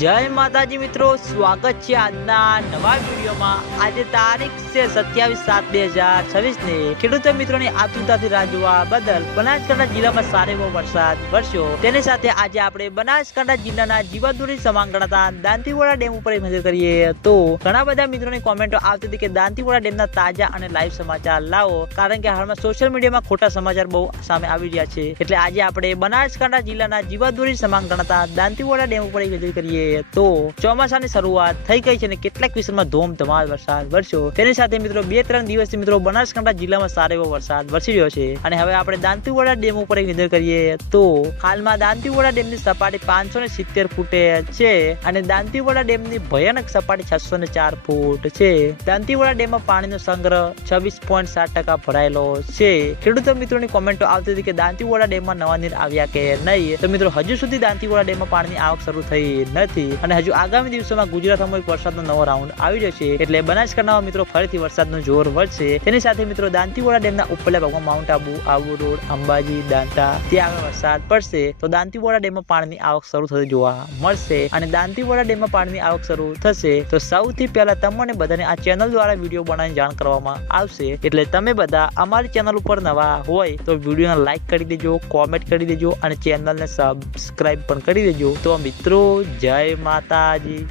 જય માતાજી મિત્રો, સ્વાગત છે આજના નવા વિડીયોમાં। આજે તારીખ છે 27/7/2026 ને ખેડૂત મિત્રોની આતુરતાથી રાહ જોવા બદલ બનાસકાંઠા જિલ્લામાં સારો એવો વરસાદ વરસ્યો। તેની સાથે આજે આપણે બનાસકાંઠા જિલ્લાના જીવાદોરી સમાન ગણાતા દાંતીવાડા ડેમ ઉપર નજર કરીએ તો ઘણા બધા મિત્રોની કોમેન્ટો આવતી હતી કે દાંતીવાડા ડેમના તાજા અને લાઈવ સમાચાર લાવો, કારણ કે હાલમાં સોશિયલ મીડિયામાં ખોટા સમાચાર બહુ સામે આવી રહ્યા છે। એટલે આજે આપણે બનાસકાંઠા જિલ્લાના જીવાદોરી સમાન ગણાતા દાંતીવાડા ડેમ ઉપર નજર કરીએ તો ચોમાસાની શરૂઆત થઈ ગઈ છે અને કેટલાક વિસ્તારમાં ધોમધમાલ વરસાદ વરસ્યો। તેની સાથે મિત્રો 2-3 દિવસથી મિત્રો બનાસકાંઠા જિલ્લામાં સારો એવો વરસાદ વરસી રહ્યો છે। અને હવે આપણે દાંતીવાડા ડેમ ઉપર નજર કરીએ તો હાલમાં દાંતીવાડા ડેમની સપાટી 570 ફૂટે છે અને દાંતીવાડા ડેમની ભયાનક સપાટી 604 ફૂટ છે। દાંતીવાડા ડેમમાં પાણીનો સંગ્રહ 26.7% ભરાયેલો છે। ખેડૂતો મિત્રોની કોમેન્ટો આવતી હતી કે દાંતીવાડા ડેમમાં નવા નીર આવ્યા કે નહીં, તો મિત્રો હજુ સુધી દાંતીવાડા ડેમમાં પાણીની આવક શરૂ થઈ નથી અને હજુ આગામી દિવસોમાં ગુજરાતમાં એક વરસાદનો નવો રાઉન્ડ આવી રહ્યો છે। એટલે બનાસકાંઠામાં મિત્રો ફરીથી વરસાદનું જોર વધશે। તેની સાથે મિત્રો દાંતીવાડા ડેમના ઉપરલા ભાગમાં માઉન્ટ આબુ રોડ, અંબાજી, દાંતા ત્યાં આગળ વરસાદ પડશે તો દાંતીવાડા ડેમમાં પાણીની આવક શરૂ થતી જોવા મળશે। અને દાંતીવાડા ડેમમાં પાણીની આવક શરૂ થશે તો સૌથી પહેલા તમને બધાને આ ચેનલ દ્વારા વિડીયો બનાવીને જાણ કરવામાં આવશે। એટલે તમે બધા અમારી ચેનલ ઉપર નવા હોય તો વિડીયોને લાઈક કરી દેજો, કોમેન્ટ કરી દેજો અને ચેનલને સબસ્ક્રાઇબ પણ કરી દેજો। તો મિત્રો જય માતાજી।